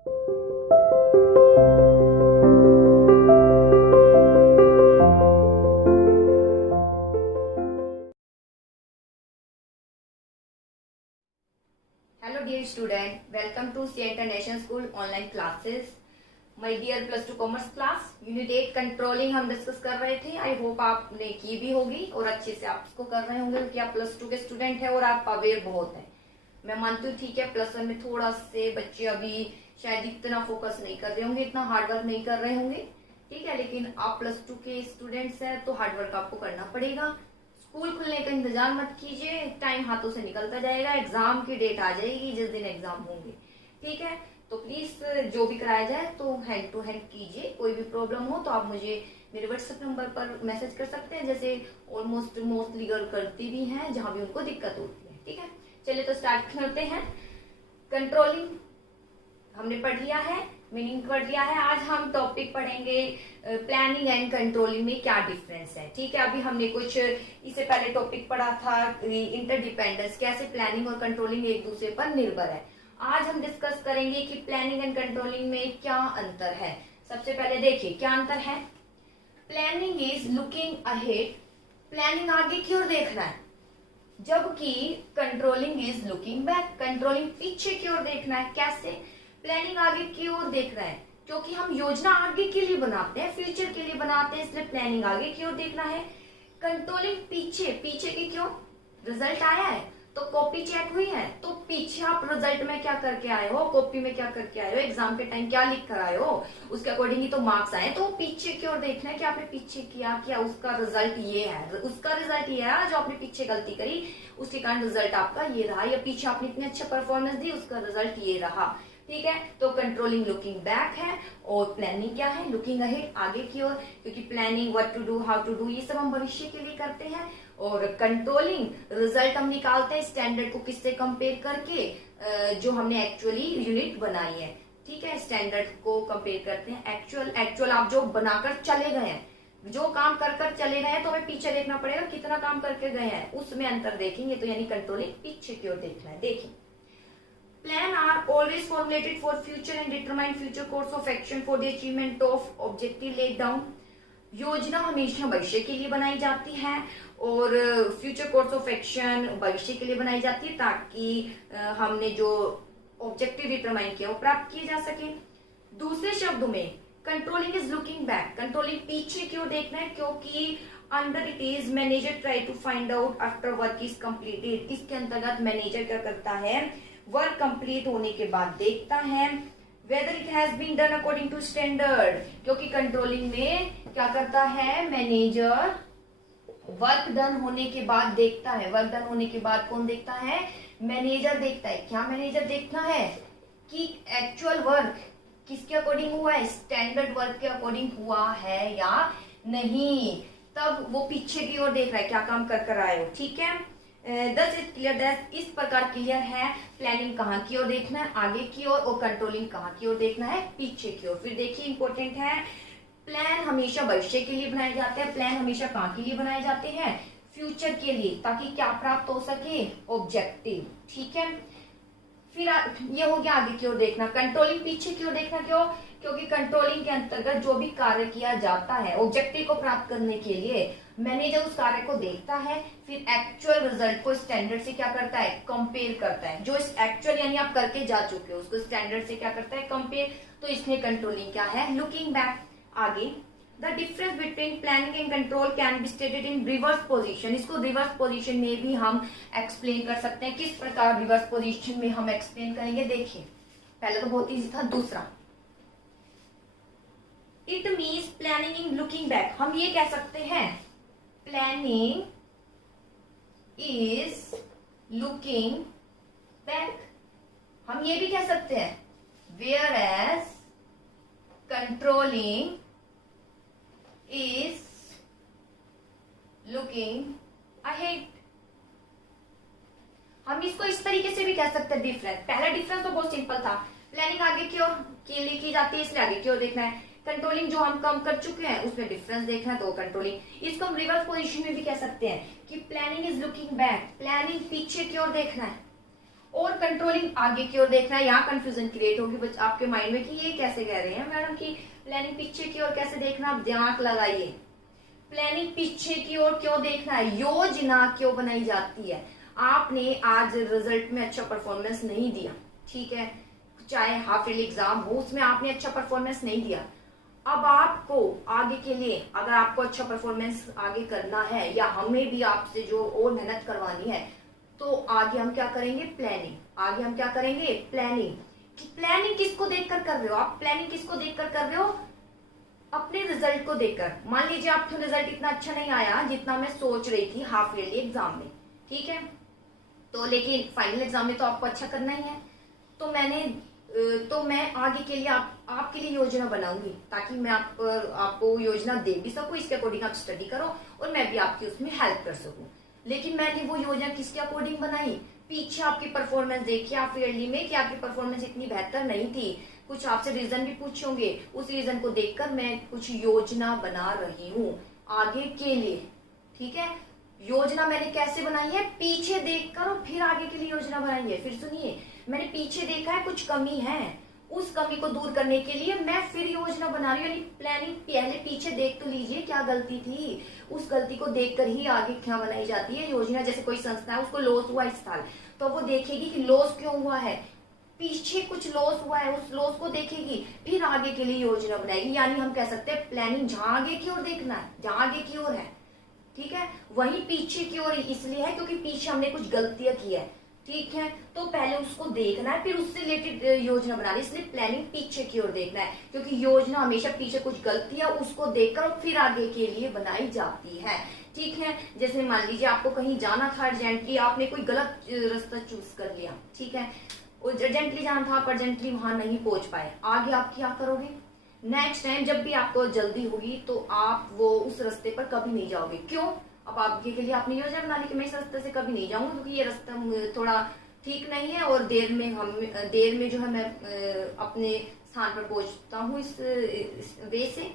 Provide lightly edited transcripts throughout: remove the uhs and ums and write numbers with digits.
Hello dear student, welcome to CA International School online classes. My dear plus 2 commerce class unit 8 controlling हम discuss कर रहे थे. I hope आपने की भी होगी और अच्छे से आप इसको कर रहे होंगे क्योंकि आप प्लस 2 के स्टूडेंट हैं और आप अवेयर बहुत हैं. मैं मानती हूँ ठीक है प्लस 1 में थोड़ा से बच्चे अभी शायद इतना फोकस नहीं कर रहे होंगे, इतना हार्डवर्क नहीं कर रहे होंगे, ठीक है, लेकिन आप प्लस 2 के स्टूडेंट्स हैं तो हार्डवर्क आपको करना पड़ेगा. स्कूल खुलने का इंतजार मत कीजिए, टाइम हाथों से निकलता जाएगा, एग्जाम की डेट आ जाएगी जिस दिन एग्जाम होंगे, ठीक है. तो प्लीज जो भी कराया जाए तो हैंड टू हैंड कीजिए. कोई भी प्रॉब्लम हो तो आप मुझे मेरे व्हाट्सएप नंबर पर मैसेज कर सकते हैं, जैसे ऑलमोस्ट मोस्टली गर्ल करती भी हैं जहां भी उनको दिक्कत होती है, ठीक है. चलिए तो स्टार्ट करते हैं. कंट्रोलिंग हमने पढ़ लिया है, मीनिंग पढ़ लिया है. आज हम टॉपिक पढ़ेंगे प्लानिंग एंड कंट्रोलिंग में क्या डिफरेंस है, ठीक है. अभी हमने कुछ इससे पहले टॉपिक पढ़ा था इंटरडिपेंडेंस, कैसे प्लानिंग और कंट्रोलिंग एक दूसरे पर निर्भर है. आज हम डिस्कस करेंगे कि प्लानिंग एंड कंट्रोलिंग में क्या अंतर है. सबसे पहले देखिए क्या अंतर है. Planning is looking ahead, planning आगे की ओर देखना है, जबकि controlling is looking back, controlling पीछे की ओर देखना है. कैसे? प्लानिंग आगे की ओर देख रहा है क्योंकि हम योजना आगे के लिए बनाते हैं, फ्यूचर के लिए बनाते हैं, इसलिए प्लानिंग आगे की ओर देखना है. कंट्रोलिंग पीछे, पीछे की क्यों? रिजल्ट आया है तो कॉपी चेक हुई है तो पीछे आप रिजल्ट में क्या करके आए हो, कॉपी में क्या करके आए हो, एग्जाम के टाइम क्या लिख कर आए हो, उसके अकॉर्डिंग ही तो मार्क्स आए. तो पीछे की ओर देखना है कि आपने पीछे किया उसका रिजल्ट ये है, उसका रिजल्ट ये है जो आपने पीछे गलती करी उसके कारण रिजल्ट आपका ये रहा, या पीछे आपने इतनी अच्छा परफॉर्मेंस दी उसका रिजल्ट ये रहा, ठीक है. तो कंट्रोलिंग लुकिंग बैक है और प्लानिंग क्या है? लुकिंग अहेड, आगे की ओर, क्योंकि planning what to do, how to do ये सब हम भविष्य के लिए करते हैं. और कंट्रोलिंग रिजल्ट हम निकालते हैं स्टैंडर्ड को किससे कंपेयर करके, जो हमने एक्चुअली यूनिट बनाई है, ठीक है. स्टैंडर्ड को कंपेयर करते हैं एक्चुअल आप जो बनाकर चले गए हैं, जो काम कर चले गए हैं तो हमें पीछे देखना पड़ेगा कितना काम करके गए हैं, उसमें अंतर देखेंगे. तो यानी कंट्रोलिंग पीछे की ओर देखना है. देखिए Plan are always formulated for future and determine future course of action for the achievement of objective laid down. योजना हमेशा भविष्य के लिए बनाई जाती है और फ्यूचर कोर्स ऑफ एक्शन भविष्य के लिए बनाई जाती है ताकि हमने जो ऑब्जेक्टिव डिटरमाइन किया वो प्राप्त किए जा सके. दूसरे शब्दों में controlling is looking back, controlling पीछे की ओर देखना है क्योंकि under it is manager try to find out after work is completed. इसके अंतर्गत मैनेजर क्या करता है, वर्क कंप्लीट होने के बाद देखता है whether it has been done according to standard, क्योंकि कंट्रोलिंग में क्या करता है मैनेजर, वर्क डन होने के बाद देखता है. वर्क डन होने के बाद कौन देखता है? मैनेजर देखता है. क्या मैनेजर देखना है कि एक्चुअल वर्क किसके अकॉर्डिंग हुआ है, स्टैंडर्ड वर्क के अकॉर्डिंग हुआ है या नहीं. तब वो पीछे की ओर देख रहा है क्या काम कर आए हो, ठीक है. दस इज क्लियर दैट, इस प्रकार क्लियर है प्लानिंग कहाँ की ओर देखना है, आगे की ओर, और कंट्रोलिंग कहाँ की ओर देखना है, पीछे की ओर. फिर देखिए इंपॉर्टेंट है, प्लान हमेशा भविष्य के लिए बनाए जाते हैं. प्लान हमेशा कहाँ के लिए बनाए जाते हैं? फ्यूचर के लिए, ताकि क्या प्राप्त हो सके, ऑब्जेक्टिव, ठीक है. फिर ये हो गया आगे की ओर देखना. कंट्रोलिंग पीछे की ओर देखना क्यों? क्योंकि कंट्रोलिंग के अंतर्गत जो भी कार्य किया जाता है ऑब्जेक्टिव को प्राप्त करने के लिए मैनेजर उस कार्य को देखता है, फिर एक्चुअल रिजल्ट को स्टैंडर्ड से क्या करता है, कंपेयर करता है. जो एक्चुअल यानी आप करके जा चुके हो उसको स्टैंडर्ड से क्या करता है, कंपेयर. तो इसमें कंट्रोलिंग क्या है, लुकिंग बैक. आगे the difference between planning and control can be stated in reverse position. इसको रिवर्स पोजीशन में भी हम एक्सप्लेन कर सकते हैं. किस प्रकार रिवर्स पोजीशन में हम एक्सप्लेन करेंगे, देखिए. पहले तो बहुत इजी था. दूसरा, it means planning in looking back. हम ये कह सकते हैं प्लानिंग इज लुकिंग बैक. हम ये भी कह सकते हैं whereas controlling is looking ahead. हम इसको इस तरीके से भी कह सकते हैं डिफरेंस. पहला डिफरेंस तो बहुत सिंपल था, प्लानिंग आगे की ओर के लिए की जाती है इसलिए आगे की ओर देखना है. कंट्रोलिंग जो हम कम कर चुके हैं उसमें डिफरेंस देखना है तो कंट्रोलिंग. इसको हम रिवर्स पोजीशन में भी कह सकते हैं कि planning is looking back, planning पीछे की ओर देखना है और कंट्रोलिंग आगे की ओर देखना है। यहाँ कंफ्यूजन क्रिएट होगी बच्चे आपके माइंड में कि ये कैसे कह रहे हैं मैडम की प्लानिंग पीछे की ओर कैसे देखना। आप दिमाग लगाइए, प्लानिंग पीछे की ओर क्यों देखना है, योजना क्यों बनाई जाती है। आपने आज रिजल्ट में अच्छा परफॉर्मेंस नहीं दिया, ठीक है, चाहे हाफ ईयरली एग्जाम हो उसमें आपने अच्छा परफॉर्मेंस नहीं दिया। अब आपको आगे के लिए अगर आपको अच्छा परफॉर्मेंस आगे करना है या हमें भी आपसे जो और मेहनत करवानी है तो आगे हम क्या करेंगे, प्लानिंग। आगे हम क्या करेंगे, प्लानिंग। प्लानिंग किसको देखकर कर रहे हो आप, प्लानिंग किसको देखकर कर रहे हो, अपने रिजल्ट को देखकर। मान लीजिए आपका रिजल्ट इतना अच्छा नहीं आया जितना मैं सोच रही थी हाफ ईयरली एग्जाम में, ठीक है, तो लेकिन फाइनल एग्जाम में तो आपको अच्छा करना ही है। तो मैं आगे के लिए आपके लिए योजना बनाऊंगी ताकि मैं आपको योजना दे भी सकूं, इसके अकॉर्डिंग आप स्टडी करो और मैं भी आपकी उसमें हेल्प कर सकूं। लेकिन मैंने वो योजना किसके अकॉर्डिंग बनाई, पीछे आपकी परफॉर्मेंस देखी हाफ ईयरली में कि आपकी परफॉर्मेंस इतनी बेहतर नहीं थी, कुछ आपसे रीजन भी पूछे होंगे, उस रीजन को देखकर मैं कुछ योजना बना रही हूँ आगे के लिए, ठीक है। योजना मैंने कैसे बनाई है, पीछे देखकर और फिर आगे के लिए योजना बनाई है। फिर सुनिए, मैंने पीछे देखा है कुछ कमी है, उस कमी को दूर करने के लिए मैं फिर योजना बना रही हूँ। यानी प्लानिंग पहले पीछे देख तो लीजिए क्या गलती थी, उस गलती को देखकर ही आगे क्या बनाई जाती है योजना। जैसे कोई संस्था है उसको लॉस हुआ इस साल, तो वो देखेगी कि लॉस क्यों हुआ है, पीछे कुछ लॉस हुआ है, उस लॉस को देखेगी फिर आगे के लिए योजना बनाएगी। यानी हम कह सकते हैं प्लानिंग जहां आगे की ओर देखना है, जहां आगे की ओर है, ठीक है, वहीं पीछे की ओर इसलिए है क्योंकि पीछे हमने कुछ गलतियां की है, ठीक है, तो पहले उसको देखना है फिर उससे रिलेटेड योजना बनानी। इसलिए प्लानिंग पीछे की ओर देखना है क्योंकि योजना हमेशा पीछे कुछ गलतियां उसको देखकर और फिर आगे के लिए बनाई जाती है, ठीक है। जैसे मान लीजिए आपको कहीं जाना था अर्जेंटली, आपने कोई गलत रास्ता चूज कर लिया, ठीक है, अर्जेंटली जाना था, आप अर्जेंटली वहां नहीं पहुंच पाए, आगे आप क्या करोगे, नेक्स्ट टाइम जब भी आपको जल्दी होगी तो आप वो उस रास्ते पर कभी नहीं जाओगे। क्यों, अब आगे के लिए आपने योजना बना ली कि मैं इस रास्ते से कभी नहीं जाऊंगा क्योंकि ये रास्ता थोड़ा ठीक नहीं है और देर में जो है मैं अपने स्थान पर पहुंचता हूँ इस वे से,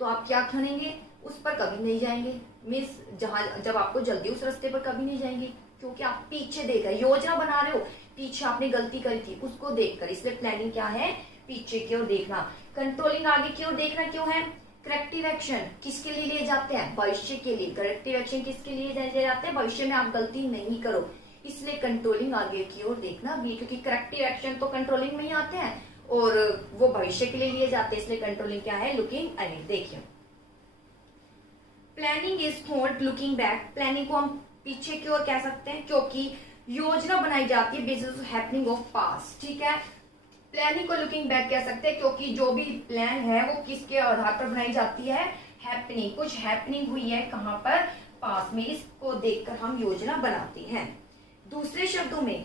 तो आप क्या करेंगे, उस पर कभी नहीं जाएंगे। मीन्स जब आपको जल्दी उस रास्ते पर कभी नहीं जाएंगे क्योंकि आप पीछे देख रहे, योजना बना रहे हो, पीछे आपने गलती करी थी उसको देखकर। इसलिए प्लानिंग क्या है, पीछे की ओर देखना। कंट्रोलिंग आगे की ओर देखना क्यों है, करेक्टिव एक्शन किसके लिए लिए जाते हैं, भविष्य के लिए। करेक्टिव एक्शन किसके लिए लिए जाते हैं, भविष्य में आप गलती नहीं करो, इसलिए कंट्रोलिंग आगे की ओर देखना भी, क्योंकि करेक्टिव एक्शन तो कंट्रोलिंग में ही आते हैं और वो भविष्य के लिए जाते हैं, इसलिए कंट्रोलिंग क्या है, लुकिंग अहेड। देखिए planning is called looking back, planning को हम पीछे की ओर कह सकते हैं क्योंकि योजना बनाई जाती है बेसिस हैपनिंग ऑफ पास्ट, ठीक है। प्लानिंग को लुकिंग बैक कह सकते हैं क्योंकि जो भी प्लान है वो किसके आधार पर बनाई जाती है, हैपनिंग, कुछ हैपनिंग हुई है कहां पर, पास में, इसको देखकर हम योजना बनाते हैं। दूसरे शब्दों में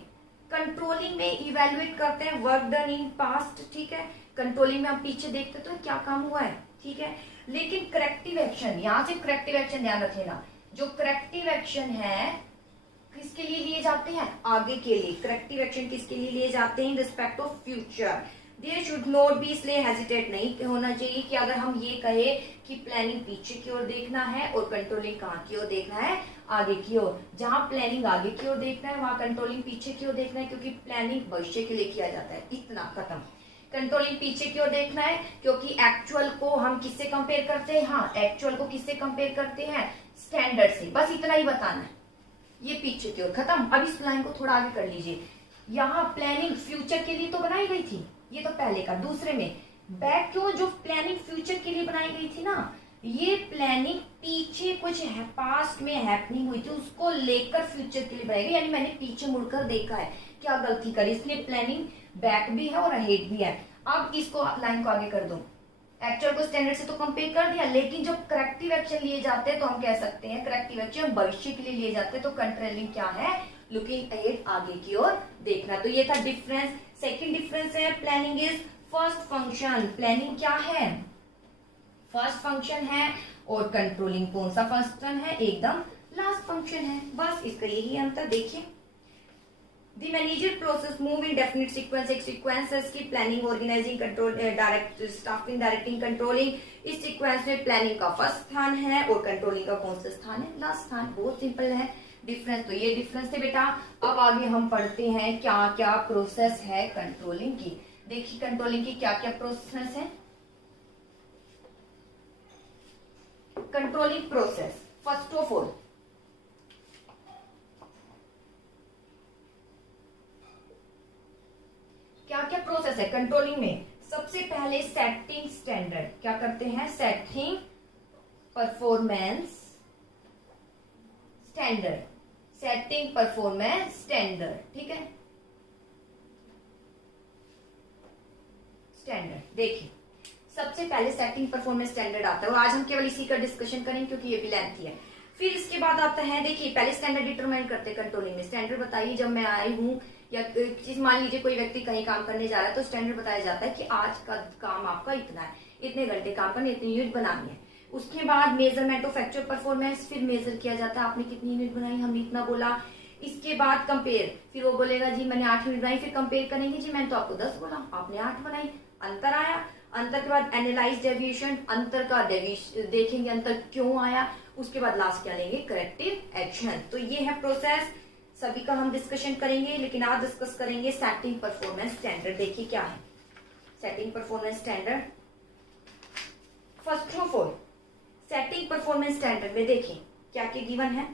कंट्रोलिंग में इवेल्युएट करते हैं वर्क डन इन पास्ट, ठीक है, कंट्रोलिंग में हम पीछे देखते तो क्या काम हुआ है, ठीक है। लेकिन करेक्टिव एक्शन, यहां से करेक्टिव एक्शन ध्यान रखना, जो करेक्टिव एक्शन है किसके लिए लिए जाते हैं, आगे के लिए। करेक्टिव एक्शन किसके लिए लिए जाते हैं, in respect of future. There should not be, इसलिए हेजिटेट नहीं होना चाहिए कि अगर हम ये कहे कि प्लानिंग पीछे की ओर देखना है और कंट्रोलिंग कहाँ की ओर देखना है, आगे की ओर। जहां प्लानिंग आगे की ओर देखना है वहां कंट्रोलिंग पीछे की ओर देखना है क्योंकि प्लानिंग भविष्य के लिए किया जाता है, इतना खत्म। कंट्रोलिंग पीछे की ओर देखना है क्योंकि एक्चुअल को हम किससे कंपेयर करते हैं, हाँ एक्चुअल को किससे कंपेयर करते हैं, स्टैंडर्ड से, बस इतना ही बताना है। ये पीछे की ओर खत्म। अब इस लाइन को थोड़ा आगे कर लीजिए, यहाँ प्लानिंग फ्यूचर के लिए तो बनाई गई थी, ये तो पहले का। दूसरे में बैक क्यों, जो प्लानिंग फ्यूचर के लिए बनाई गई थी ना, ये प्लानिंग पीछे कुछ है, पास्ट में हैपनिंग हुई थी उसको लेकर फ्यूचर के लिए बनाई गई। यानी मैंने पीछे मुड़कर देखा है क्या गलती करी, इसलिए प्लानिंग बैक भी है और अहेड भी है। अब इसको लाइन को आगे कर दो, एक्चुअल को स्टैंडर्ड से तो कंपेयर कर दिया, लेकिन जब करेक्टिव एक्शन लिए जाते हैं तो हम कह सकते हैं करेक्टिव एक्शन भविष्य के लिए लिए जाते हैं, तो कंट्रोलिंग क्या है, लुकिंग अहेड, आगे की ओर देखना। तो ये था डिफरेंस। सेकंड डिफरेंस है planning is first function, planning क्या है, फर्स्ट फंक्शन है, और कंट्रोलिंग कौन सा फंक्शन है, एकदम लास्ट फंक्शन है। बस इसका यही अंतर। देखिए The managerial process move in definite sequence, एक सीक्वेंस है इसकी, planning, organising, control, direct staffing, directing, controlling. इस सीक्वेंस में प्लानिंग का फर्स्ट स्थान है और कंट्रोलिंग का कौन सा स्थान है, लास्ट स्थान। बहुत सिंपल है। डिफरेंस। तो ये डिफरेंस थे बेटा। अब आगे हम पढ़ते हैं क्या क्या प्रोसेस है कंट्रोलिंग की। देखिए कंट्रोलिंग की क्या क्या प्रोसेस है। Controlling process, first of all क्या क्या प्रोसेस है कंट्रोलिंग में। सबसे पहले सेटिंग स्टैंडर्ड। क्या करते हैं, setting performance standard, setting performance standard, ठीक है, स्टैंडर्ड। देखिए सबसे पहले सेटिंग परफॉर्मेंस स्टैंडर्ड आता है और आज हम केवल इसी का डिस्कशन करेंगे क्योंकि ये भी लेंथी है। फिर इसके बाद आता है, देखिए पहले स्टैंडर्ड डिटरमाइन करते हैं कंट्रोलिंग में। स्टैंडर्ड बताइए, जब मैं आई हूँ या चीज मान लीजिए कोई व्यक्ति कहीं काम करने जा रहा है तो स्टैंडर्ड बताया जाता है कि आज का काम आपका इतना है, इतने घंटे काम करने, इतनी यूनिट बनानी है। उसके बाद मेजरमेंट ऑफ एक्चुअल परफॉर्मेंस, फिर मेजर किया जाता है आपने कितनी यूनिट बनाई, हमने इतना बोला। इसके बाद कंपेयर, फिर वो बोलेगा जी मैंने 8 यूनिट बनाई, फिर कंपेयर करेंगे जी मैंने तो आपको 10 बोला, आपने 8 बनाई, अंतर आया। अंतर के बाद एनालाइज डेविएशन, अंतर का डेविएशन देखेंगे, अंतर क्यों आया। उसके बाद लास्ट क्या लेंगे, करेक्टिव एक्शन। तो ये है प्रोसेस, सभी का हम डिस्कशन करेंगे, लेकिन आज डिस्कस करेंगे सेटिंग परफॉर्मेंस स्टैंडर्ड। देखिए क्या है setting performance standard. First of all setting performance standard में देखिए क्या क्या गिवन है।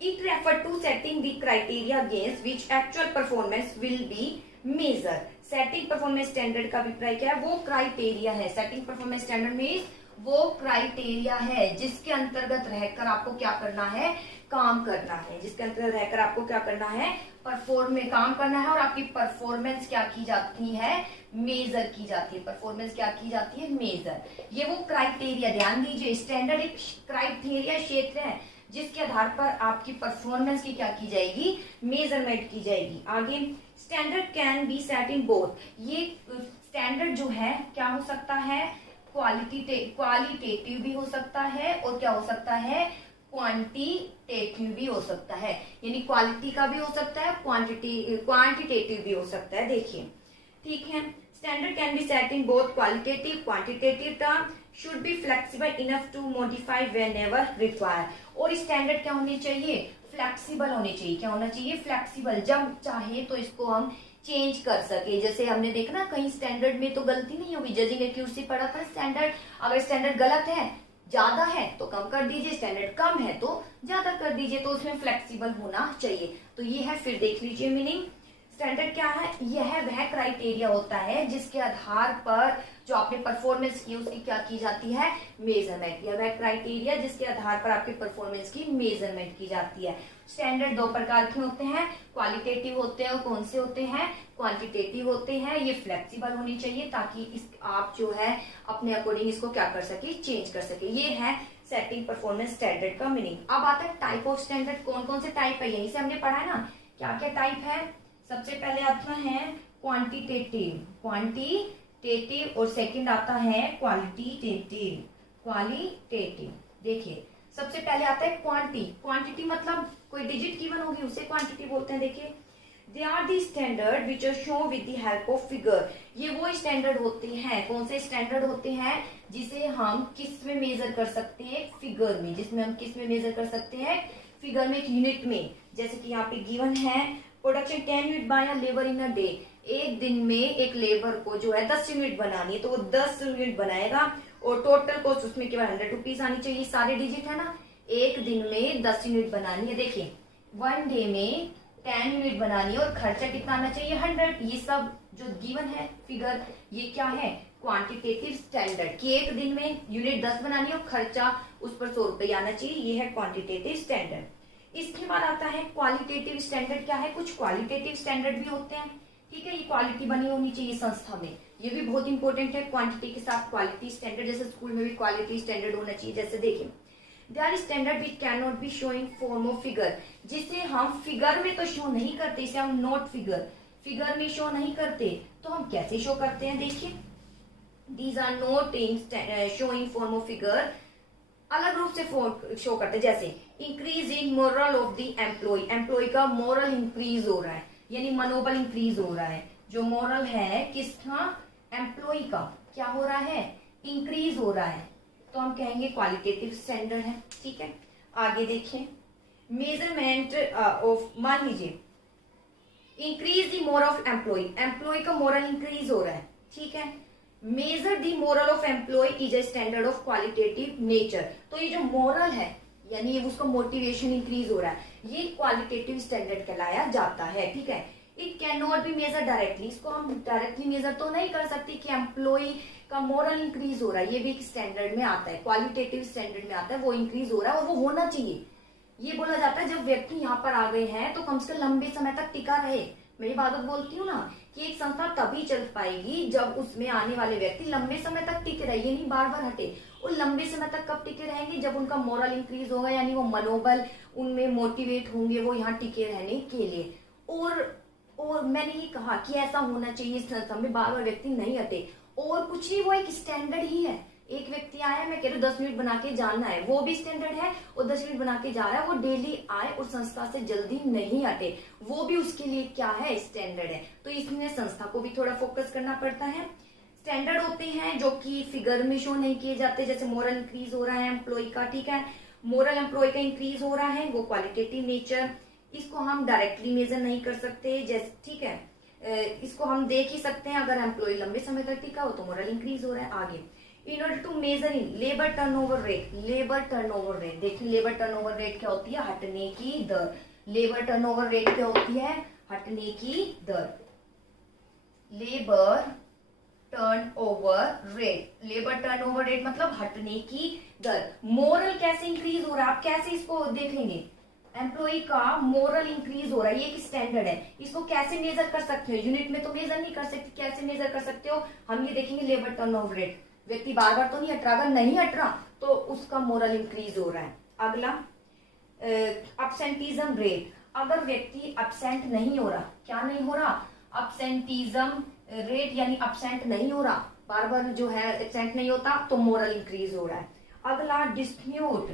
It refer to setting the criteria against which actual performance will be measure. Setting performance standard का अभिप्राय क्या है, वो क्राइटेरिया है। सेटिंग परफॉर्मेंस स्टैंडर्ड मींस वो क्राइटेरिया है जिसके अंतर्गत रहकर आपको क्या करना है, काम करना है, जिसके अंतर्गत रहकर आपको क्या करना है, परफॉर्म में काम करना है और आपकी परफॉर्मेंस क्या की जाती है, मेजर की जाती है। परफॉर्मेंस क्या की जाती है, मेजर। ये वो क्राइटेरिया, ध्यान दीजिए, स्टैंडर्ड एक क्राइटेरिया क्षेत्र है जिसके आधार पर आपकी परफॉर्मेंस की क्या की जाएगी, मेजरमेंट की जाएगी। आगे standard can be set in both. ये स्टैंडर्ड जो है क्या हो सकता है, क्वालिटेटिव भी हो सकता है और क्या हो सकता है, क्वांटिटेटिव भी हो सकता है। यानी क्वालिटी का भी हो सकता है, क्वांटिटेटिव भी हो सकता है। देखिए ठीक है, standard can be set in both qualitative quantitative term, should be flexible enough to modify whenever require. और स्टैंडर्ड क्या होनी चाहिए, फ्लेक्सिबल होनी चाहिए। क्या होना चाहिए, फ्लेक्सिबल, जब चाहे तो इसको हम चेंज कर सके। जैसे हमने देखा ना कहीं स्टैंडर्ड में तो गलती नहीं होगी, जजिंग एक्यूरेसी पढ़ा था स्टैंडर्ड, अगर स्टैंडर्ड गलत है, ज्यादा है तो कम कर दीजिए, स्टैंडर्ड कम है तो ज्यादा कर दीजिए, तो उसमें फ्लेक्सिबल होना चाहिए। तो ये है, फिर देख लीजिए मीनिंग। स्टैंडर्ड क्या है, यह वह क्राइटेरिया होता है जिसके आधार पर जो आपने परफॉर्मेंस की उसकी क्या की जाती है, मेजरमेंट। यह वह क्राइटेरिया जिसके आधार पर आपके परफॉर्मेंस की मेजरमेंट की जाती है। स्टैंडर्ड दो प्रकार के होते हैं, क्वालिटेटिव होते हैं और कौन से होते हैं, क्वांटिटेटिव होते हैं। ये फ्लेक्सिबल होनी चाहिए ताकि इस आप जो है अपने अकॉर्डिंग इसको क्या कर सके, चेंज कर सके। ये है सेटिंग परफॉर्मेंस स्टैंडर्ड का मीनिंग। अब आता है टाइप ऑफ स्टैंडर्ड, कौन कौन से टाइप है, यहीं से हमने पढ़ा है ना क्या क्या टाइप है। सबसे पहले आता है क्वांटिटेटिव, क्वांटिटेटिव, और सेकंड आता है क्वालिटेटिव, क्वालिटेटिव। देखिए सबसे पहले आता है क्वांटिटी मतलब कोई डिजिट गिवन होगी उसे क्वांटिटी बोलते हैं। देखिए they are the standard which are show with the help of figure. ये वो स्टैंडर्ड होते हैं, कौन से स्टैंडर्ड होते हैं, जिसे हम किस में मेजर कर सकते हैं, फिगर में, जिसमें हम किस में मेजर कर सकते हैं, फिगर में, एक यूनिट में। जैसे कि यहाँ पे गिवन है production 10 unit by a labour in a day. एक दिन में एक लेबर को जो है 10 यूनिट बनानी है तो वो 10 यूनिट बनाएगा और टोटल कॉस्ट उसमें केवल 100 रुपीज आनी चाहिए। सारे डिजिट है ना, एक दिन में 10 यूनिट बनानी है। देखिए 1 डे में 10 यूनिट बनानी है और खर्चा कितना आना चाहिए, 100। ये सब जो गिवन है फिगर, ये क्या है, क्वांटिटेटिव स्टैंडर्ड, कि एक दिन में यूनिट 10 बनानी है और खर्चा उस पर 100 रुपये आना चाहिए। ये है क्वांटिटेटिव स्टैंडर्ड। इसके बाद आता है क्वालिटेटिव स्टैंडर्ड। क्या है, कुछ क्वालिटेटिव स्टैंडर्ड भी होते हैं, ठीक है। ये क्वालिटी बनी होनी चाहिए संस्था में, ये भी बहुत इंपॉर्टेंट है। क्वांटिटी के साथ क्वालिटी स्टैंडर्ड, जैसे स्कूल में भी क्वालिटी स्टैंडर्ड होना चाहिए। जैसे देखिए there are standard which can not be show in form of figure, जिसे हम फिगर में तो शो नहीं करते, इसे हम नोट फिगर में शो नहीं करते, तो हम कैसे शो करते हैं। देखिए these are not in show in form of figure, अलग रूप से शो करते हैं। जैसे increase in morale of the employee, employee का मोरल इंक्रीज हो रहा है, यानी मनोबल इंक्रीज हो रहा है। जो मोरल है किसका, एम्प्लॉय का, क्या हो रहा है, इंक्रीज हो रहा है, तो हम कहेंगे क्वालिटेटिव स्टैंडर्ड है, ठीक है। आगे देखें, मेजरमेंट ऑफ, मान लीजिए increase the morale of employee का मोरल इंक्रीज हो रहा है, ठीक है। Measure the morale of employee is a standard of qualitative nature, तो ये जो मोरल है यानी उसका मोटिवेशन इंक्रीज हो रहा है, ये क्वालिटेटिव स्टैंडर्ड कहलाया जाता है, ठीक है। It can not be measure directly, इसको हम डायरेक्टली मेजर तो नहीं कर सकते कि एम्प्लॉय का मोरल इंक्रीज हो रहा है, ये भी एक स्टैंडर्ड में आता है, क्वालिटेटिव स्टैंडर्ड में आता है, वो इंक्रीज हो रहा है और वो होना चाहिए। ये बोला जाता है जब व्यक्ति यहाँ पर आ गए हैं तो कम से कम लंबे समय तक टिका रहे। मेरी बात बोलती हूँ ना कि एक संस्था तभी चल पाएगी जब उसमें आने वाले व्यक्ति लंबे समय तक टिके रहे, ये नहीं बार बार हटे। और लंबे समय तक कब टिके रहेंगे, जब उनका मोरल इंक्रीज होगा, यानी वो मनोबल उनमें मोटिवेट होंगे वो यहाँ टिके रहने के लिए। और मैंने ये कहा कि ऐसा होना चाहिए इस संस्था में, बार बार व्यक्ति नहीं हटे, और कुछ नहीं, वो एक स्टैंडर्ड ही है। एक व्यक्ति आया, मैं कह रही हूँ 10 मिनट बना के जाना है, वो भी स्टैंडर्ड है, और 10 मिनट बना के जा रहा है, वो डेली आए और संस्था से जल्दी नहीं हटे, वो भी उसके लिए क्या है, स्टैंडर्ड है। तो इसमें संस्था को भी थोड़ा फोकस करना पड़ता है। स्टैंडर्ड होते हैं जो कि फिगर में शो नहीं किए जाते, जैसे मोरल इंक्रीज हो रहा है एम्प्लॉय का, ठीक है, मोरल एम्प्लॉय का इंक्रीज हो रहा है, वो क्वालिटेटिव नेचर, इसको हम डायरेक्टली मेजर नहीं कर सकते, जैसे ठीक है, इसको हम देख ही सकते हैं, अगर एम्प्लॉय लंबे समय तक टिका हो तो मोरल इंक्रीज हो रहा है। आगे, in order to measure in labour turnover rate, labour turnover rate, देखिए लेबर टर्नओवर रेट क्या होती है, हटने की दर। लेबर टर्नओवर रेट क्या होती है, हटने की दर। Labour turnover rate, labour turnover rate मतलब हटने की दर। मोरल कैसे इंक्रीज हो रहा है, आप कैसे इसको देखेंगे, एम्प्लॉय का मोरल इंक्रीज हो रहा है, ये एक स्टैंडर्ड है, इसको कैसे मेजर कर सकते हो, यूनिट में तो मेजर नहीं कर सकते, कैसे मेजर कर सकते हो, हम ये देखेंगे लेबर टर्नओवर रेट, व्यक्ति बार बार तो नहीं हट रहा, अगर नहीं हट रहा तो उसका मोरल इंक्रीज हो रहा है। अगला, अब्सेंटीजम रेट, अगर व्यक्ति अब्सेंट नहीं हो रहा, क्या नहीं हो रहा, अब्सेंटीजम रेट यानी अब्सेंट नहीं हो रहा, बार बार जो है एब्सेंट नहीं होता, तो मोरल इंक्रीज हो रहा है। अगला, डिस्प्यूट,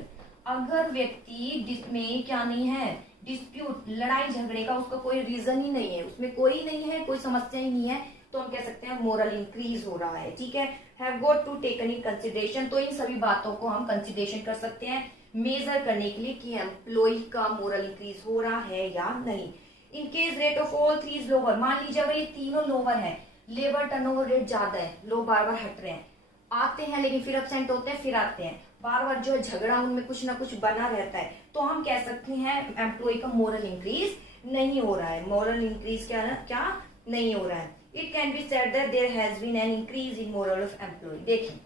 अगर व्यक्ति में क्या नहीं है, डिस्प्यूट, लड़ाई झगड़े का उसका कोई रीजन ही नहीं है, उसमें कोई नहीं है, कोई समस्या ही नहीं है, तो हम कह सकते हैं मोरल इंक्रीज हो रहा है, ठीक है। Have got to taken in consideration, तो इन सभी बातों को हम कंसिडरेशन कर सकते हैं मेजर करने के लिए कि एम्प्लॉय का मोरल इंक्रीज हो रहा है या नहीं। In case rate of all three is lower, मान लीजिए अगर ये तीनों लोअर है, लेबर टर्नओवर रेट ज्यादा है, लोग बार बार हट रहे हैं, आते हैं लेकिन फिर अब्सेंट होते हैं, फिर आते हैं, बार बार जो है झगड़ा उनमें कुछ ना कुछ बना रहता है, तो हम कह सकते हैं एम्प्लॉय का मोरल इंक्रीज नहीं हो रहा है, मोरल इंक्रीज क्या नहीं हो रहा है। It can be said that there has been an increase in moral of employee। देखिए,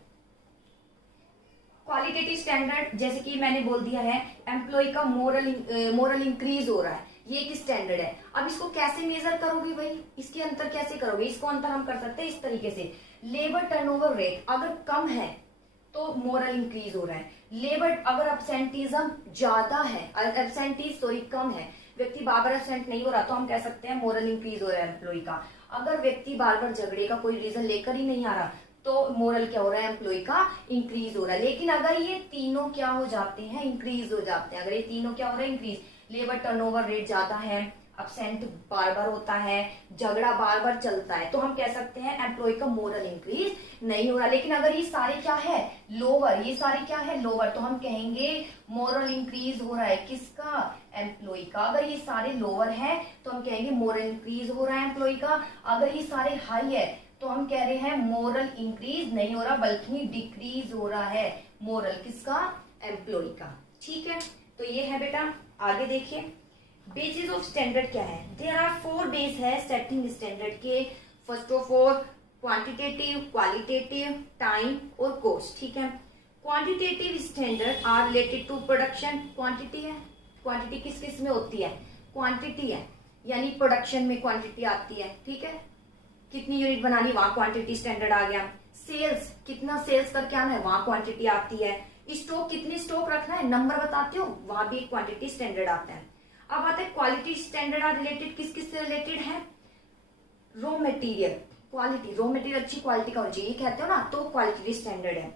क्वालिटेटिव स्टैंडर्ड जैसे कि मैंने बोल दिया है, एम्प्लॉय का मोरल इंक्रीज हो रहा है, ये एक स्टैंडर्ड है। अब इसको कैसे मेजर करोगे भाई, इसके अंतर कैसे करोगे, इसको अंतर हम कर सकते हैं इस तरीके से, लेबर टर्नओवर रेट अगर कम है तो मोरल इंक्रीज हो रहा है, लेबर अगर अब्सेंटीजम ज्यादा है, कम है, व्यक्ति बार बार एब्सेंट नहीं हो रहा, तो हम कह सकते हैं मोरल इंक्रीज हो रहा है एम्प्लॉय का। अगर व्यक्ति बार बार झगड़े का कोई रीजन लेकर ही नहीं आ रहा, तो मोरल क्या हो रहा है, एम्प्लॉय का इंक्रीज हो रहा है। लेकिन अगर ये तीनों क्या हो जाते हैं, इंक्रीज हो जाते हैं, अगर ये तीनों क्या हो रहा है, इंक्रीज, लेबर टर्नओवर रेट ज्यादा है, अब्सेंट बार बार होता है, झगड़ा बार बार चलता है, तो हम कह सकते हैं एम्प्लॉय का मोरल इंक्रीज नहीं हो रहा। लेकिन अगर ये सारे क्या है, लोअर, ये सारे क्या है, लोअर, तो हम कहेंगे मोरल इंक्रीज हो रहा है, किसका, एम्प्लॉय का। अगर ये सारे लोअर है तो हम कहेंगे मोरल इंक्रीज हो रहा है एम्प्लॉय का। अगर ये सारे हाई है तो हम कह रहे हैं मोरल इंक्रीज नहीं हो रहा बल्कि डिक्रीज हो रहा है, मोरल किसका, एम्प्लॉय का, ठीक है। तो ये है बेटा, आगे देखिए, बेसिस ऑफ स्टैंडर्ड क्या है, देयर आर 4 बेस है सेटिंग स्टैंडर्ड के। First of all quantitative, qualitative, time और कॉस्ट, ठीक है। Quantitative standard are related to production, quantity है, क्वांटिटी किस किस में होती है, क्वांटिटी है, यानी प्रोडक्शन में क्वांटिटी आती है, ठीक है, कितनी यूनिट बनानी, वहां क्वांटिटी स्टैंडर्ड आ गया। सेल्स, कितना सेल्स करके आना है, वहां क्वांटिटी आती है। स्टॉक, कितनी स्टॉक रखना है, नंबर बताते हो, वहां भी क्वांटिटी स्टैंडर्ड आता है। अब आता है क्वालिटी स्टैंडर्ड आर रिलेटेड, किस किस से रिलेटेड है, raw material, quality, raw material अच्छी क्वालिटी का होना चाहिए, कहते हो ना, तो क्वालिटी स्टैंडर्ड है।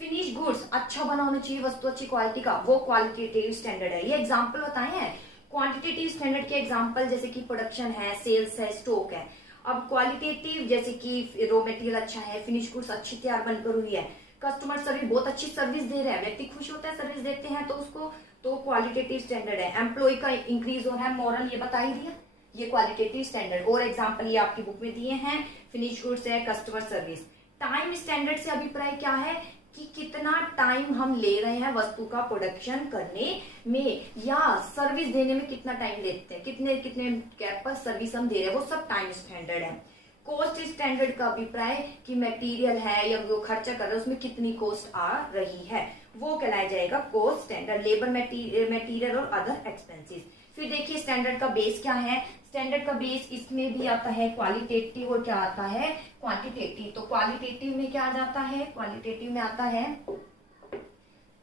फिनिश गुड्स, अच्छा बना होना चाहिए वस्तु, अच्छी क्वालिटी का, वो क्वालिटेटिव स्टैंडर्ड है। ये एग्जांपल बताए हैं क्वांटिटेटिव स्टैंडर्ड के एग्जांपल, जैसे कि प्रोडक्शन है, सेल्स है, स्टॉक है। अब क्वालिटेटिव जैसे कि रॉ मटेरियल अच्छा है, फिनिश गुड्स अच्छी तैयार बनकर हुई है, कस्टमर सर्विस, बहुत अच्छी सर्विस दे रहा है, व्यक्ति खुश होता है सर्विस देते हैं तो उसको, तो क्वालिटेटिव स्टैंडर्ड है। एम्प्लॉय का इंक्रीज हो रहा है, मॉरल, ये बता ही दिया, ये क्वालिटेटिव स्टैंडर्ड। और एग्जांपल ये आपकी बुक में दिए हैं, फिनिश गुड्स है, कस्टमर सर्विस। टाइम स्टैंडर्ड से अभिप्राय क्या है कि कितना टाइम हम ले रहे हैं वस्तु का प्रोडक्शन करने में या सर्विस देने में, कितना टाइम लेते हैं, कितने कितने गैप पर सर्विस हम दे रहे हैं, वो सब टाइम स्टैंडर्ड है। कॉस्ट स्टैंडर्ड का अभिप्राय कि मटेरियल है या जो खर्चा कर रहे हैं उसमें कितनी कॉस्ट आ रही है, वो कहलाया जाएगा कॉस्ट स्टैंडर्ड। लेबर, मटेरियल और अदर एक्सपेंसेस। फिर देखिए स्टैंडर्ड का बेस क्या है। स्टैंडर्ड का बेस इसमें भी आता है क्वालिटेटिव और क्या आता है, क्वांटिटेटिव। तो क्वालिटेटिव में क्या आ जाता है, क्वालिटेटिव में आता है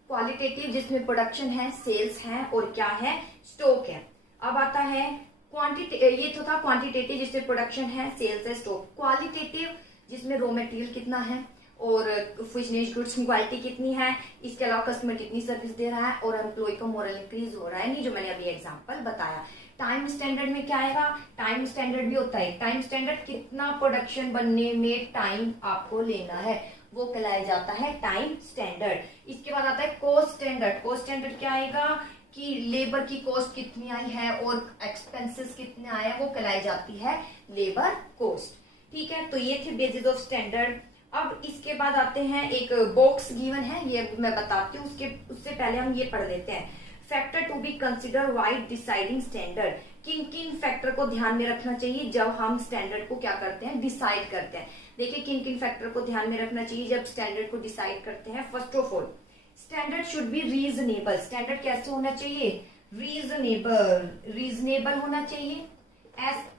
क्वालिटेटिव जिसमें प्रोडक्शन है, सेल्स है और क्या है, स्टॉक है। अब आता है ये तो था क्वांटिटेटिव जिसमें प्रोडक्शन है, सेल्स है, स्टॉक। क्वालिटेटिव जिसमें रॉ मटेरियल कितना है और फिनिश गुड्स की क्वालिटी कितनी है, इसके अलावा कस्टमर कितनी सर्विस दे रहा है और एम्प्लॉय का मोरल इंक्रीज हो रहा है नहीं, जो मैंने अभी एग्जांपल बताया। टाइम स्टैंडर्ड में क्या आएगा, टाइम स्टैंडर्ड भी होता है। टाइम स्टैंडर्ड कितना प्रोडक्शन बनने में टाइम आपको लेना है, वो कहलाया जाता है टाइम स्टैंडर्ड। इसके बाद आता है कॉस्ट स्टैंडर्ड। कॉस्ट स्टैंडर्ड क्या आएगा कि लेबर की कॉस्ट कितनी आई है और एक्सपेंसेस कितने आए हैं, वो कहलाई जाती है लेबर कॉस्ट। ठीक है, तो ये थे बेसिस ऑफ स्टैंडर्ड। अब इसके बाद आते हैं, एक बॉक्स गिवन है, ये मैं बताती हूँ, उससे पहले हम ये पढ़ लेते हैं। Factor to be consider while deciding standard. किन किन फैक्टर को ध्यान में रखना चाहिए जब हम स्टैंडर्ड को क्या करते हैं, डिसाइड करते हैं। देखिए किन किन फैक्टर को ध्यान में रखना चाहिए जब स्टैंडर्ड को डिसाइड करते हैं। First of all, standard should be reasonable. Standard कैसे होना चाहिए, रीजनेबल होना चाहिए।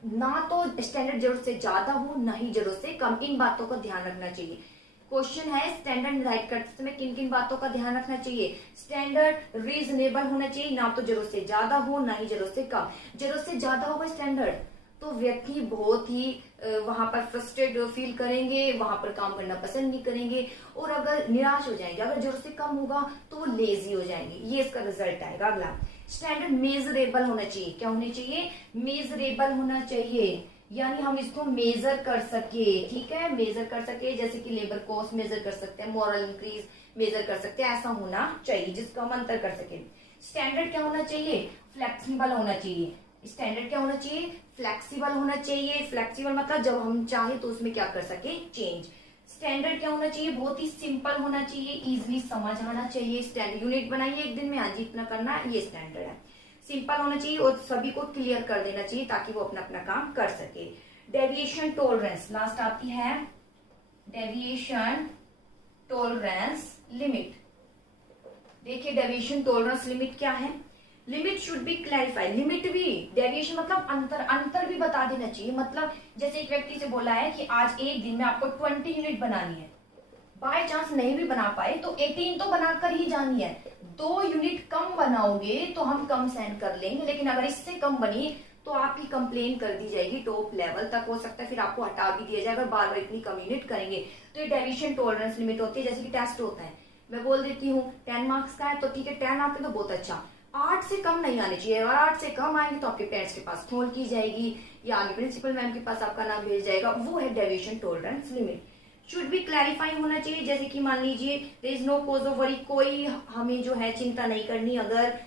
ना तो स्टैंडर्ड जरूरत से ज्यादा हो, ना ही जरूरत से कम। इन बातों का ध्यान रखना चाहिए। क्वेश्चन है स्टैंडर्ड निर्धारित करते समय किन किन बातों का ध्यान रखना चाहिए। स्टैंडर्ड रीजनेबल होना चाहिए, ना तो जरूरत से ज्यादा हो, ना ही जरूरत से कम। जरूरत से ज्यादा होगा स्टैंडर्ड तो व्यक्ति बहुत ही वहां पर फ्रस्ट्रेट फील करेंगे, वहां पर काम करना पसंद नहीं करेंगे और अगर निराश हो जाएंगे। अगर जरूरत से कम होगा तो वो लेजी हो जाएंगे, ये इसका रिजल्ट आएगा। अगला, स्टैंडर्ड मेजरेबल होना चाहिए। क्या होना चाहिए, मेजरेबल होना चाहिए, यानी हम इसको मेजर कर सके। ठीक है, मेजर कर सके, जैसे कि लेबर कॉस्ट मेजर कर सकते हैं, मॉरल इंक्रीज मेजर कर सकते हैं, ऐसा होना चाहिए जिसको हम अंतर कर सके। स्टैंडर्ड क्या होना चाहिए, फ्लेक्सिबल होना चाहिए। स्टैंडर्ड क्या होना चाहिए, फ्लेक्सिबल होना चाहिए। फ्लेक्सिबल मतलब जब हम चाहे तो उसमें क्या कर सके, चेंज। स्टैंडर्ड क्या होना चाहिए, बहुत ही सिंपल होना चाहिए, इजीली समझ आना चाहिए। स्टैंडर्ड यूनिट बनाइए एक दिन में, आज इतना करना है, ये स्टैंडर्ड है। सिंपल होना चाहिए और सभी को क्लियर कर देना चाहिए ताकि वो अपना अपना काम कर सके। डेविएशन टॉलरेंस, लास्ट आती है डेविएशन टॉलरेंस लिमिट। देखिए डेविएशन टॉलरेंस लिमिट क्या है, limit should be clarified. Limit भी, डेविएशन मतलब अंतर भी बता देना चाहिए। मतलब जैसे एक व्यक्ति से बोला है कि आज एक दिन में आपको 20 यूनिट बनानी है, बाय चांस नहीं भी बना पाए तो 18 तो बनाकर ही जानी है। 2 यूनिट कम बनाओगे तो हम कम सेंड कर लेंगे, लेकिन अगर इससे कम बनी तो आपकी कंप्लेन कर दी जाएगी, टॉप लेवल तक हो सकता है, फिर आपको हटा भी दिया जाएगा बार बार इतनी कम यूनिट करेंगे। तो ये डेविएशन टॉलरेंस लिमिट होती है। जैसे कि टेस्ट होता है, मैं बोल देती हूँ 10 मार्क्स का है तो ठीक है, 10 आते तो बहुत अच्छा, 8 से कम नहीं आने चाहिए। और 8 से कम आएंगे तो आपके पेरेंट्स के पास कॉल की जाएगी या आगे प्रिंसिपल मैम के पास आपका नाम भेज जाएगा, वो है डेविएशन टॉलरेंस लिमिट। शुड भी क्लैरिफाई होना चाहिए, जैसे कि मान लीजिए there is no cause of worry, कोई हमें जो है चिंता नहीं करनी। अगर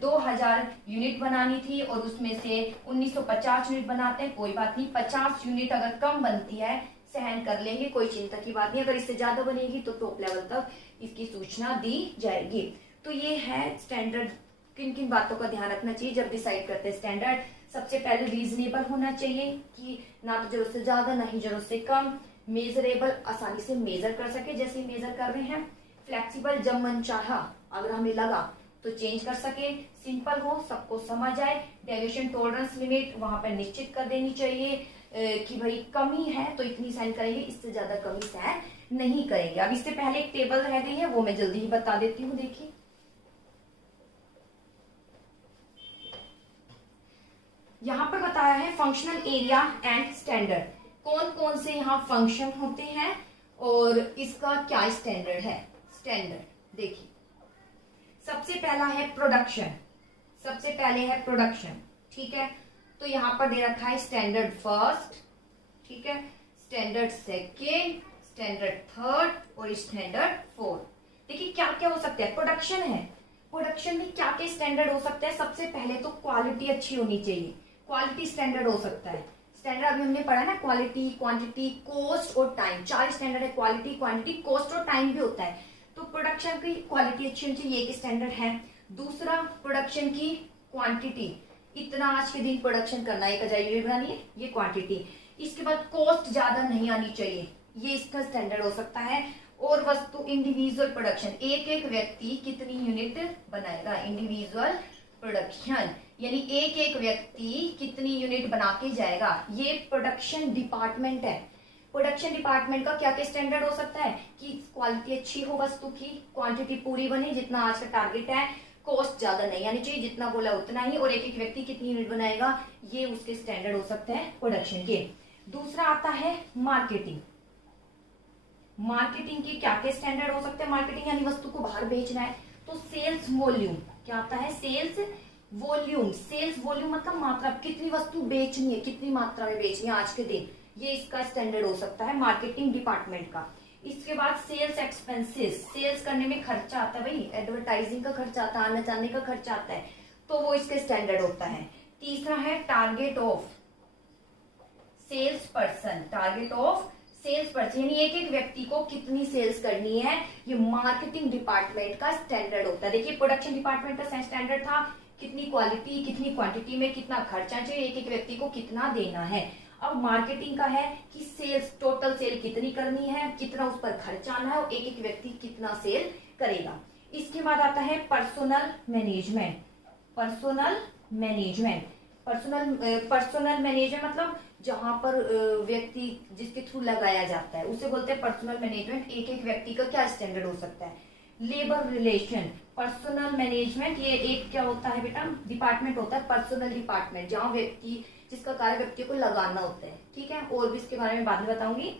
2000 यूनिट बनानी थी और उसमें से 1950 यूनिट बनाते हैं, कोई बात नहीं, 50 यूनिट अगर कम बनती है सहन कर लेंगे, कोई चिंता की बात नहीं। अगर इससे ज्यादा बनेगी तो टॉप लेवल तक इसकी सूचना दी जाएगी। तो ये है स्टैंडर्ड, किन किन बातों का ध्यान रखना चाहिए जब डिसाइड करते हैं स्टैंडर्ड। सबसे पहले रीजनेबल होना चाहिए कि ना तो जरूरत से ज्यादा ना ही जरूरत से कम। मेजरेबल, आसानी से मेजर कर सके जैसे मेजर कर रहे हैं। फ्लेक्सिबल, जब मन चाहा अगर हमें लगा तो चेंज कर सके। सिंपल हो, सबको समझ आए। डेविएशन टॉलरेंस लिमिट वहां पर निश्चित कर देनी चाहिए कि भाई कमी है तो इतनी साइन करेंगे, इससे ज्यादा कमी साइन नहीं करेंगे। अब इससे पहले एक टेबल रह गई है, वो मैं जल्दी ही बता देती हूँ। देखिए यहाँ पर बताया है फंक्शनल एरिया एंड स्टैंडर्ड, कौन कौन से यहाँ फंक्शन होते हैं और इसका क्या स्टैंडर्ड है। स्टैंडर्ड देखिए, सबसे पहला है प्रोडक्शन, सबसे पहले है प्रोडक्शन, ठीक है। तो यहाँ पर दे रखा है स्टैंडर्ड फर्स्ट, ठीक है, स्टैंडर्ड सेकेंड, स्टैंडर्ड थर्ड और स्टैंडर्ड फोर्थ। देखिए क्या क्या हो सकता है, प्रोडक्शन है, प्रोडक्शन में क्या क्या स्टैंडर्ड हो सकता है। सबसे पहले तो क्वालिटी अच्छी होनी चाहिए, क्वालिटी स्टैंडर्ड हो सकता है। स्टैंडर्ड अभी हमने पढ़ा ना, क्वालिटी, क्वांटिटी, कॉस्ट और टाइम, 4 स्टैंडर्ड है, क्वालिटी, क्वांटिटी, कॉस्ट और टाइम भी होता है। तो प्रोडक्शन की क्वालिटी अच्छी होनी चाहिए, ये एक स्टैंडर्ड है। दूसरा प्रोडक्शन की क्वांटिटी, इतना आज के दिन प्रोडक्शन करना है, 1000 यूनिट बनानी है, ये क्वांटिटी। इसके बाद कॉस्ट ज्यादा नहीं आनी चाहिए, ये इसका स्टैंडर्ड हो सकता है। और वस्तु इंडिविजुअल प्रोडक्शन, एक एक व्यक्ति कितनी यूनिट बनाएगा, इंडिविजुअल प्रोडक्शन यानी एक एक व्यक्ति कितनी यूनिट बना के जाएगा, ये प्रोडक्शन डिपार्टमेंट है। प्रोडक्शन डिपार्टमेंट का क्या क्या स्टैंडर्ड हो सकता है कि क्वालिटी अच्छी हो वस्तु की, क्वांटिटी पूरी बने जितना आज का टारगेट है, कॉस्ट ज्यादा नहीं आनी चाहिए, जितना बोला उतना ही, और एक एक व्यक्ति कितनी यूनिट बनाएगा, ये उसके स्टैंडर्ड हो सकते हैं प्रोडक्शन के। दूसरा आता है मार्केटिंग। मार्केटिंग के क्या क्या स्टैंडर्ड हो सकते हैं, मार्केटिंग यानी वस्तु को बाहर बेचना है, तो सेल्स वॉल्यूम, क्या आता है, सेल्स वॉल्यूम। सेल्स वॉल्यूम मतलब मात्रा, कितनी वस्तु बेचनी है, कितनी मात्रा में बेचनी है आज के दिन, ये इसका स्टैंडर्ड हो सकता है मार्केटिंग डिपार्टमेंट का। इसके बाद सेल्स एक्सपेंसेस, सेल्स करने में खर्चा आता है भाई, एडवर्टाइजिंग का खर्चा आता है, आने जाने का खर्चा आता है, तो वो इसके स्टैंडर्ड होता है। तीसरा है target of sales person, target of sales person यानी एक एक व्यक्ति को कितनी सेल्स करनी है, ये मार्केटिंग डिपार्टमेंट का स्टैंडर्ड होता है। देखिए प्रोडक्शन डिपार्टमेंट का स्टैंडर्ड था कितनी क्वालिटी, कितनी क्वांटिटी में कितना खर्चा चाहिए, एक एक व्यक्ति को कितना देना है। अब मार्केटिंग का है कि सेल्स, टोटल सेल कितनी करनी है, कितना उस पर खर्चा आना है, और एक एक व्यक्ति कितना सेल करेगा। इसके बाद आता है personal management. Personal management, personal management मतलब जहां पर व्यक्ति जिसके थ्रू लगाया जाता है उसे बोलते हैं पर्सनल मैनेजमेंट। एक एक व्यक्ति का क्या स्टैंडर्ड हो सकता है, लेबर रिलेशन। पर्सनल मैनेजमेंट ये एक क्या होता है बेटा, डिपार्टमेंट होता है, पर्सनल डिपार्टमेंट, जहां व्यक्ति, जिसका कार्य व्यक्ति को लगाना होता है, ठीक है, और भी इसके बारे में बाद में बताऊंगी।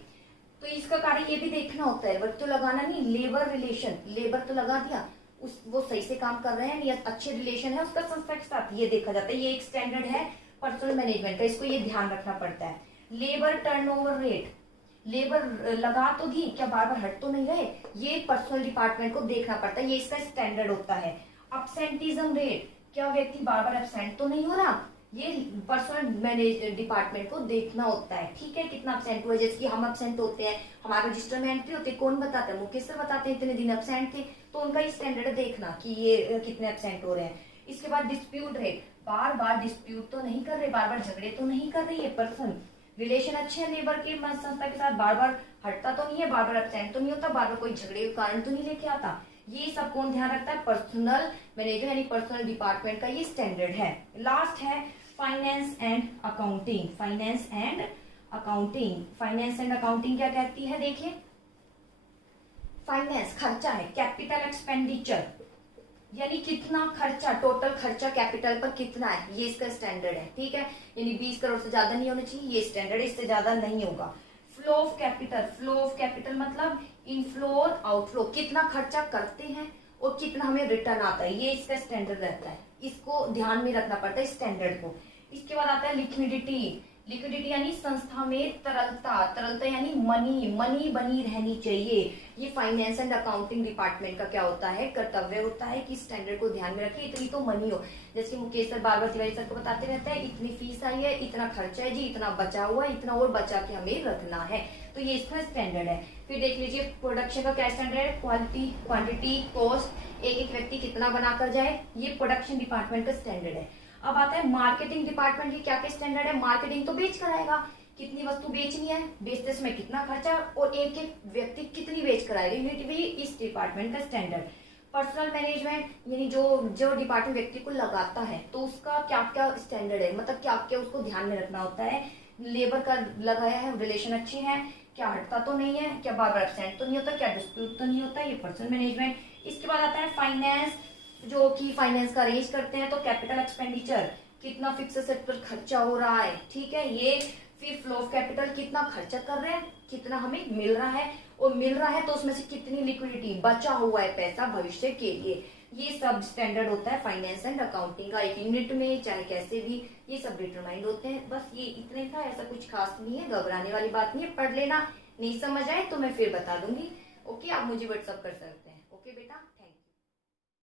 तो इसका कार्य ये भी देखना होता है, व्यक्ति तो लगाना नहीं, लेबर रिलेशन, लेबर तो लगा दिया, उस वो सही से काम कर रहे हैं या अच्छे रिलेशन है उसका संस्था के साथ, ये देखा जाता है। ये एक स्टैंडर्ड है पर्सनल मैनेजमेंट का, इसको ये ध्यान रखना पड़ता है। लेबर टर्नओवर रेट, लेबर लगा तो दी, क्या बार बार हट तो नहीं रहे, ये पर्सनल डिपार्टमेंट को देखना पड़ता है, ये इसका स्टैंडर्ड होता है। अब्सेंटीज्म रेट, क्या व्यक्ति बार बार एब्सेंट तो नहीं हो रहा, ये पर्सनल मैनेज डिपार्टमेंट को देखना होता है, ठीक है, कितना एब्सेंट हुआ। जैसे कि हम एब्सेंट होते हैं, हमारे रजिस्टर में एंट्री होती है, कौन बताता है, मुकेश सर बताते हैं इतने दिन एब्सेंट थे, तो उनका ये स्टैंडर्ड देखना कि ये कितने एब्सेंट हो रहे हैं। इसके बाद डिस्प्यूट रेट, बार बार डिस्प्यूट तो नहीं कर रहे, बार बार झगड़े तो नहीं कर रही है पर्सन, रिलेशन अच्छे है लेबर के संस्था के साथ, बार बार हटता तो नहीं है, बार बार एब्सेंट तो नहीं होता, बार बार कोई झगड़े का कारण तो नहीं लेके आता, ये सब कौन ध्यान रखता है, पर्सनल मैनेजर यानी पर्सनल डिपार्टमेंट का ये स्टैंडर्ड है। लास्ट है finance and accounting. Finance and accounting, finance and accounting क्या कहती है, देखिए फाइनेंस खर्चा है, कैपिटल एक्सपेंडिचर यानी कितना खर्चा, टोटल खर्चा कैपिटल पर कितना है, ये इसका स्टैंडर्ड है, ठीक है, यानी 20 करोड़ से ज्यादा नहीं होना चाहिए, ये स्टैंडर्ड है, इससे ज्यादा नहीं होगा। Flow of capital, flow of capital मतलब इनफ्लो और आउटफ्लो, कितना खर्चा करते हैं और कितना हमें रिटर्न आता है, ये इसका स्टैंडर्ड रहता है, इसको ध्यान में रखना पड़ता है स्टैंडर्ड को। इसके बाद आता है लिक्विडिटी। लिक्विडिटी यानी संस्था में तरलता, तरलता यानी मनी, मनी बनी रहनी चाहिए। ये फाइनेंस एंड अकाउंटिंग डिपार्टमेंट का क्या होता है, कर्तव्य होता है कि स्टैंडर्ड को ध्यान में रखिए, इतनी तो मनी हो। जैसे मुकेश सर बार बार तिवारी सर को बताते रहते हैं, इतनी फीस आई है, इतना खर्चा है जी, इतना बचा हुआ है, इतना और बचा के हमें रखना है, तो ये इसका स्टैंडर्ड है। फिर देख लीजिए प्रोडक्शन का क्या स्टैंडर्ड है, क्वालिटी, क्वांटिटी, कॉस्ट, एक एक व्यक्ति कितना बनाकर जाए, ये प्रोडक्शन डिपार्टमेंट का स्टैंडर्ड है। अब आता है मार्केटिंग डिपार्टमेंट की क्या क्या स्टैंडर्ड है, मार्केटिंग तो बेच कर आएगा, कितनी वस्तु बेचनी है, बेचते समय कितना खर्चा, और एक एक व्यक्ति कितनी बेच कर आएगा, ये भी इस डिपार्टमेंट का स्टैंडर्ड। पर्सनल मैनेजमेंट यानी जो डिपार्टमेंट व्यक्ति को लगाता है तो उसका क्या क्या स्टैंडर्ड है, मतलब क्या क्या उसको ध्यान में रखना होता है। लेबर का लगाया है, रिलेशन अच्छे हैं, क्या हटता तो नहीं है, क्या बार बार एब्सेंट तो नहीं होता, क्या डिस्प्यूट तो नहीं होता, ये पर्सनल मैनेजमेंट। इसके बाद आता है फाइनेंस, जो कि फाइनेंस का अरेंज करते हैं, तो कैपिटल एक्सपेंडिचर, कितना फिक्स एसेट पर खर्चा हो रहा है, ठीक है, ये। फिर फ्लो ऑफ कैपिटल, कितना खर्चा कर रहे हैं, कितना हमें मिल रहा है, और मिल रहा है तो उसमें से कितनी लिक्विडिटी, बचा हुआ है पैसा भविष्य के लिए, ये सब स्टैंडर्ड होता है फाइनेंस एंड अकाउंटिंग का। एक यूनिट में चाहे कैसे भी ये सब डिटरमाइंड होते हैं। बस ये इतने था, ऐसा कुछ खास नहीं है, घबराने वाली बात नहीं है, पढ़ लेना, नहीं समझ आए तो मैं फिर बता दूंगी। ओके, आप मुझे व्हाट्सअप कर सकते हैं। ओके बेटा।